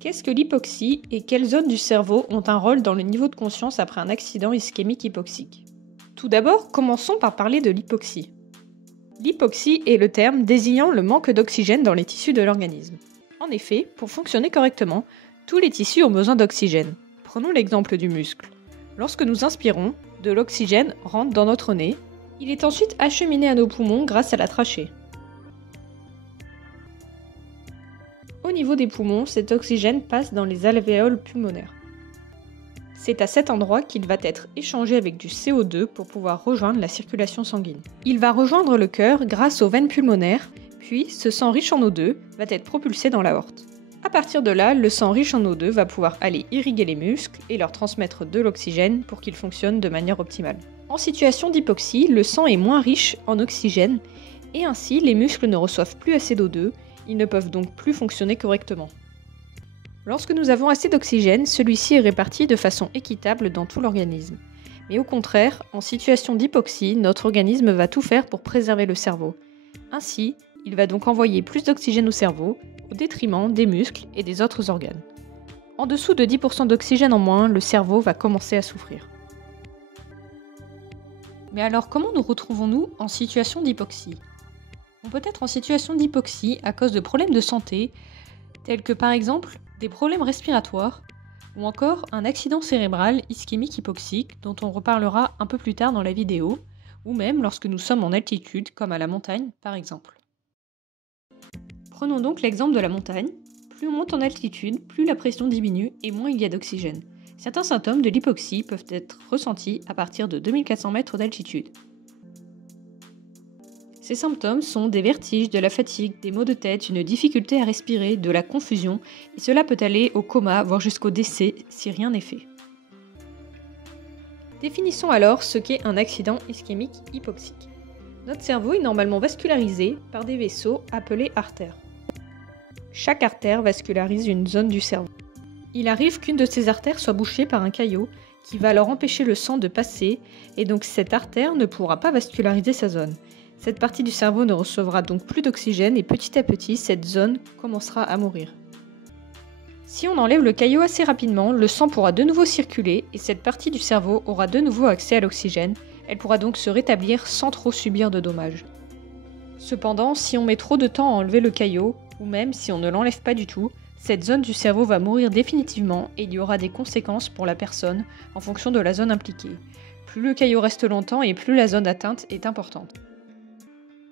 Qu'est-ce que l'hypoxie et quelles zones du cerveau ont un rôle dans le niveau de conscience après un accident ischémique hypoxique? Tout d'abord, commençons par parler de l'hypoxie. L'hypoxie est le terme désignant le manque d'oxygène dans les tissus de l'organisme. En effet, pour fonctionner correctement, tous les tissus ont besoin d'oxygène. Prenons l'exemple du muscle. Lorsque nous inspirons, de l'oxygène rentre dans notre nez. Il est ensuite acheminé à nos poumons grâce à la trachée. Au niveau des poumons, cet oxygène passe dans les alvéoles pulmonaires. C'est à cet endroit qu'il va être échangé avec du CO2 pour pouvoir rejoindre la circulation sanguine. Il va rejoindre le cœur grâce aux veines pulmonaires, puis ce sang riche en O2 va être propulsé dans l'aorte. À partir de là, le sang riche en O2 va pouvoir aller irriguer les muscles et leur transmettre de l'oxygène pour qu'ils fonctionnent de manière optimale. En situation d'hypoxie, le sang est moins riche en oxygène et ainsi les muscles ne reçoivent plus assez d'O2, ils ne peuvent donc plus fonctionner correctement. Lorsque nous avons assez d'oxygène, celui-ci est réparti de façon équitable dans tout l'organisme. Mais au contraire, en situation d'hypoxie, notre organisme va tout faire pour préserver le cerveau. Ainsi, il va donc envoyer plus d'oxygène au cerveau, au détriment des muscles et des autres organes. En dessous de 10% d'oxygène en moins, le cerveau va commencer à souffrir. Mais alors, comment nous retrouvons-nous en situation d'hypoxie ? On peut être en situation d'hypoxie à cause de problèmes de santé, tels que par exemple des problèmes respiratoires, ou encore un accident cérébral ischémique hypoxique dont on reparlera un peu plus tard dans la vidéo, ou même lorsque nous sommes en altitude, comme à la montagne par exemple. Prenons donc l'exemple de la montagne. Plus on monte en altitude, plus la pression diminue et moins il y a d'oxygène. Certains symptômes de l'hypoxie peuvent être ressentis à partir de 2400 mètres d'altitude. Ces symptômes sont des vertiges, de la fatigue, des maux de tête, une difficulté à respirer, de la confusion, et cela peut aller au coma, voire jusqu'au décès, si rien n'est fait. Définissons alors ce qu'est un accident ischémique hypoxique. Notre cerveau est normalement vascularisé par des vaisseaux appelés artères. Chaque artère vascularise une zone du cerveau. Il arrive qu'une de ces artères soit bouchée par un caillot qui va alors empêcher le sang de passer, et donc cette artère ne pourra pas vasculariser sa zone. Cette partie du cerveau ne recevra donc plus d'oxygène et petit à petit, cette zone commencera à mourir. Si on enlève le caillot assez rapidement, le sang pourra de nouveau circuler et cette partie du cerveau aura de nouveau accès à l'oxygène. Elle pourra donc se rétablir sans trop subir de dommages. Cependant, si on met trop de temps à enlever le caillot, ou même si on ne l'enlève pas du tout, cette zone du cerveau va mourir définitivement et il y aura des conséquences pour la personne en fonction de la zone impliquée. Plus le caillot reste longtemps et plus la zone atteinte est importante.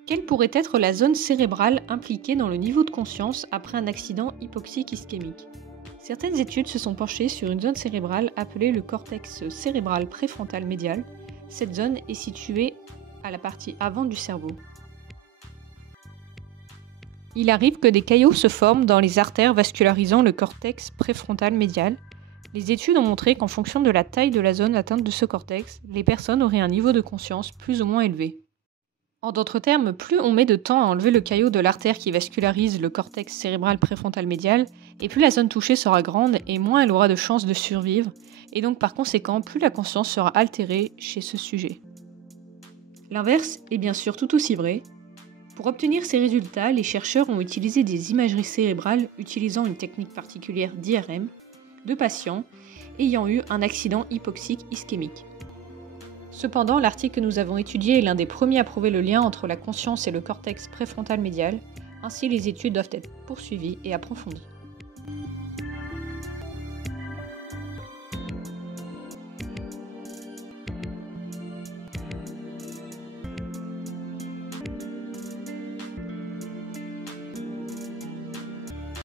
Quelle pourrait être la zone cérébrale impliquée dans le niveau de conscience après un accident hypoxique ischémique ? Certaines études se sont penchées sur une zone cérébrale appelée le cortex cérébral préfrontal médial. Cette zone est située à la partie avant du cerveau. Il arrive que des caillots se forment dans les artères vascularisant le cortex préfrontal médial. Les études ont montré qu'en fonction de la taille de la zone atteinte de ce cortex, les personnes auraient un niveau de conscience plus ou moins élevé. En d'autres termes, plus on met de temps à enlever le caillot de l'artère qui vascularise le cortex cérébral préfrontal médial, et plus la zone touchée sera grande et moins elle aura de chances de survivre, et donc par conséquent, plus la conscience sera altérée chez ce sujet. L'inverse est bien sûr tout aussi vrai. Pour obtenir ces résultats, les chercheurs ont utilisé des imageries cérébrales utilisant une technique particulière d'IRM de patients ayant eu un accident hypoxique ischémique. Cependant, l'article que nous avons étudié est l'un des premiers à prouver le lien entre la conscience et le cortex préfrontal médial. Ainsi, les études doivent être poursuivies et approfondies.